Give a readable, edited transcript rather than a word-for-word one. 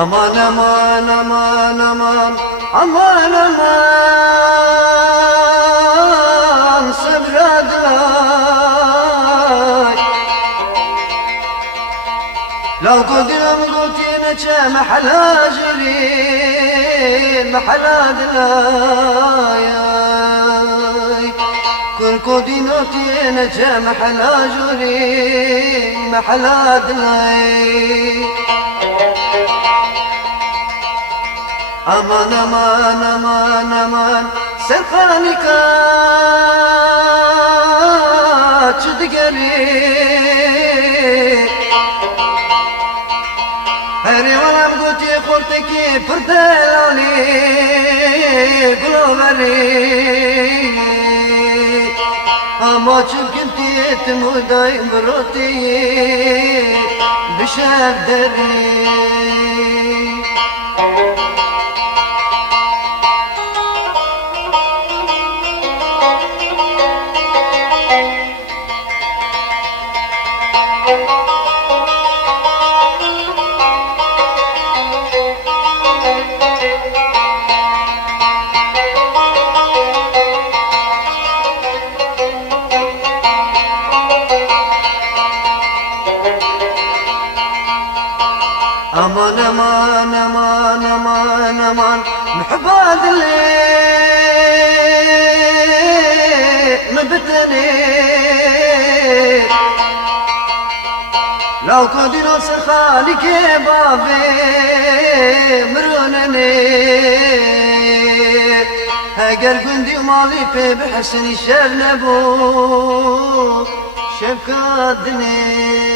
aman aman aman aman aman aman sabradlay لو قدم قلتينك محلا جرين محلا دلاي كل قدينوتينك محلا جرين محلا دلاي aman aman aman aman serkanı kaçtı geri her yalan guti kurtaki pırdelani gloveri ama çünkü tmuday mroti bişevderi aman aman aman aman aman محباد اللي مبتني لو كنت نصر خالك بابي مرونني هاجر كندي مالي في بحسن الشرنبو شفقدني